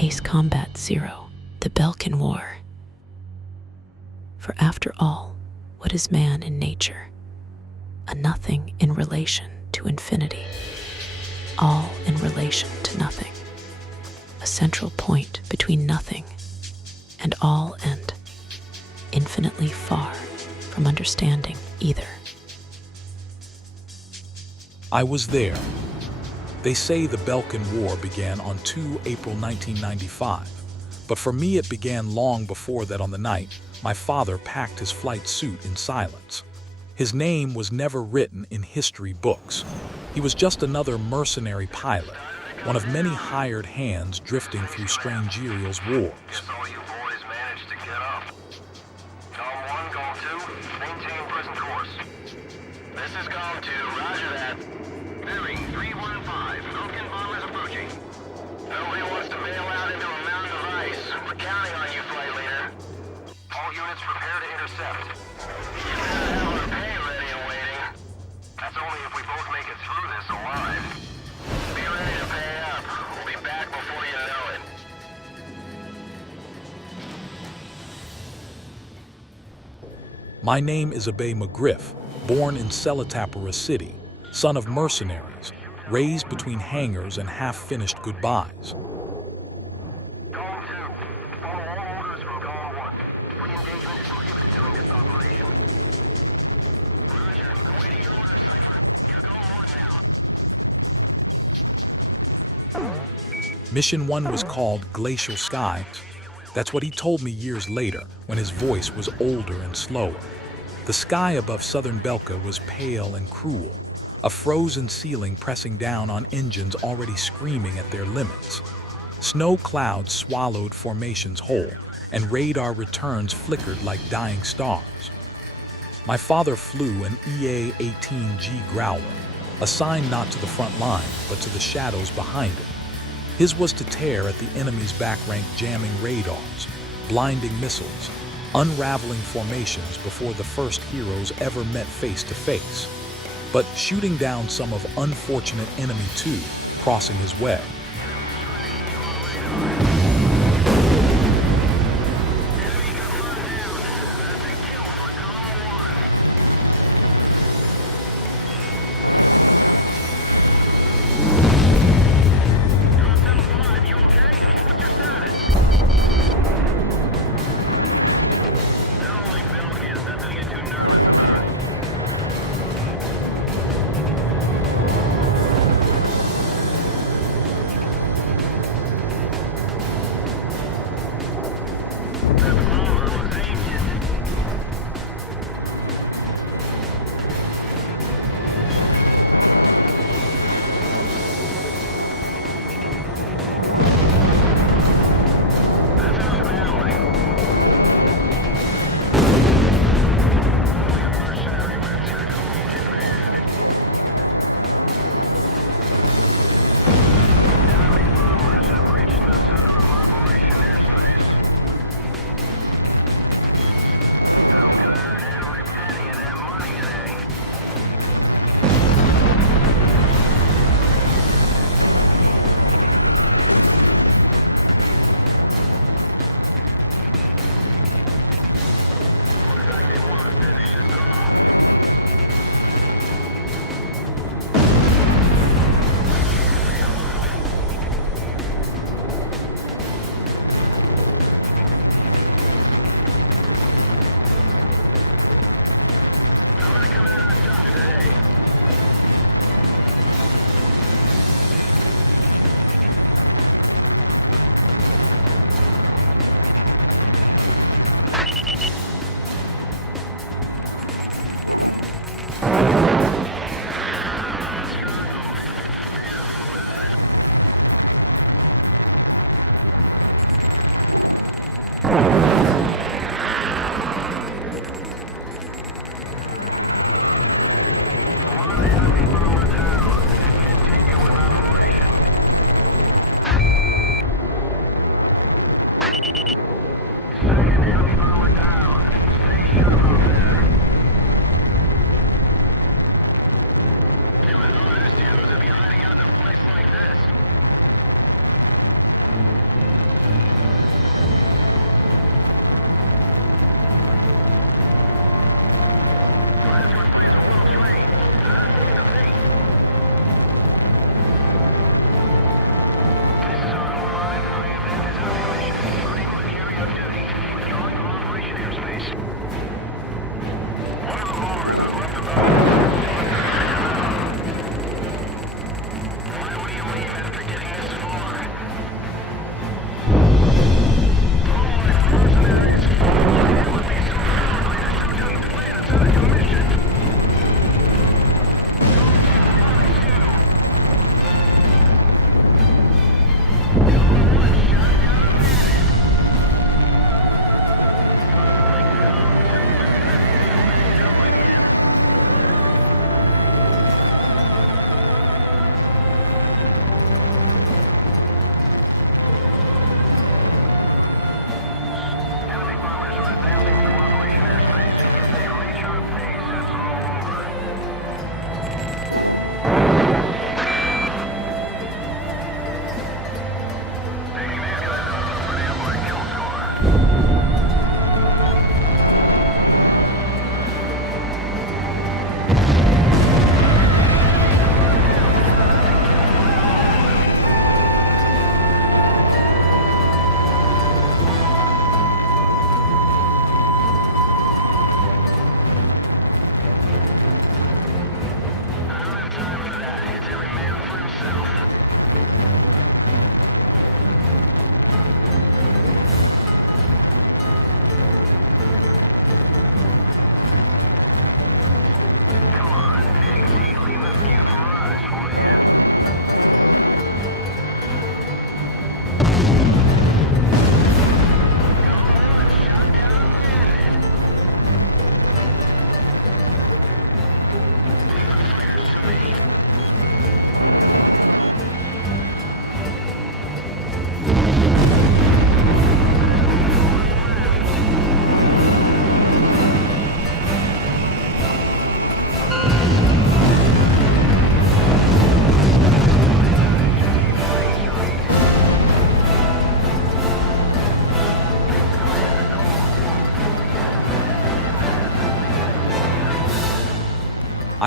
Ace Combat Zero, the Belkan War. For after all, what is man in nature? A nothing in relation to infinity, all in relation to nothing, a central point between nothing and all, and infinitely far from understanding either. I was there. They say the Belkan War began on 2 April 1995, but for me it began long before that. On the night my father packed his flight suit in silence. His name was never written in history books. He was just another mercenary pilot, one of many hired hands drifting through Strangereal's wars. All you boys managed to get up. Column 1, Column 2, maintain present course. This is Column 2, roger that. Bearing 315, Belkan bombers approaching. Nobody wants to bail out into a mountain of ice. We're counting on you, flight leader. All units prepare to intercept. You better have our pay ready and waiting. That's only if we both make it through this alive. Be ready to pay up. We'll be back before you know it. My name is Abe McGriff, born in Selatapara City, son of mercenaries, raised between hangars and half-finished goodbyes. Column 2, follow all orders from Column 1. Re-engagement is prohibited during this operation. Roger, awaiting your orders, Cypher. You're Column 1 now. Mission 1 was called Glacial Skies. That's what he told me years later, when his voice was older and slower. The sky above southern Belka was pale and cruel, a frozen ceiling pressing down on engines already screaming at their limits. Snow clouds swallowed formations whole, and radar returns flickered like dying stars. My father flew an EA-18G Growler, assigned not to the front line, but to the shadows behind it. His was to tear at the enemy's back rank, jamming radars, blinding missiles, unraveling formations before the first heroes ever met face to face, but shooting down some of unfortunate enemy too, crossing his way.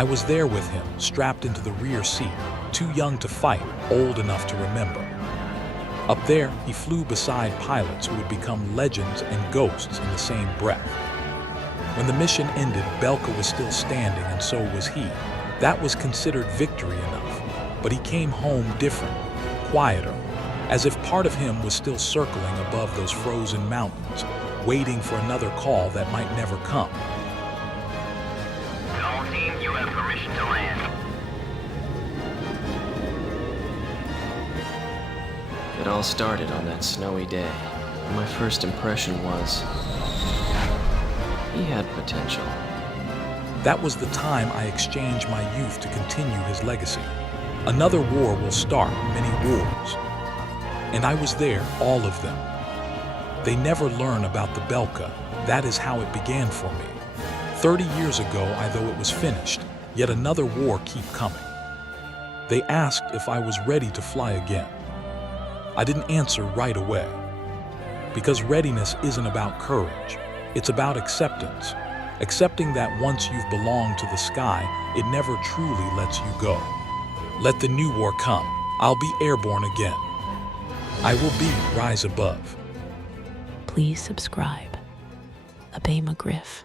I was there with him, strapped into the rear seat, too young to fight, old enough to remember. Up there, he flew beside pilots who would become legends and ghosts in the same breath. When the mission ended, Belka was still standing, and so was he. That was considered victory enough. But he came home different, quieter, as if part of him was still circling above those frozen mountains, waiting for another call that might never come. All team, you have permission to land. It all started on that snowy day. My first impression was he had potential. That was the time I exchanged my youth to continue his legacy. Another war will start, many wars. And I was there, all of them. They never learn about the Belka. That is how it began for me. 30 years ago, though it was finished, yet another war keep coming. They asked if I was ready to fly again. I didn't answer right away. Because readiness isn't about courage. It's about acceptance. Accepting that once you've belonged to the sky, it never truly lets you go. Let the new war come. I'll be airborne again. I will be rise above. Please subscribe. Obey McGriff.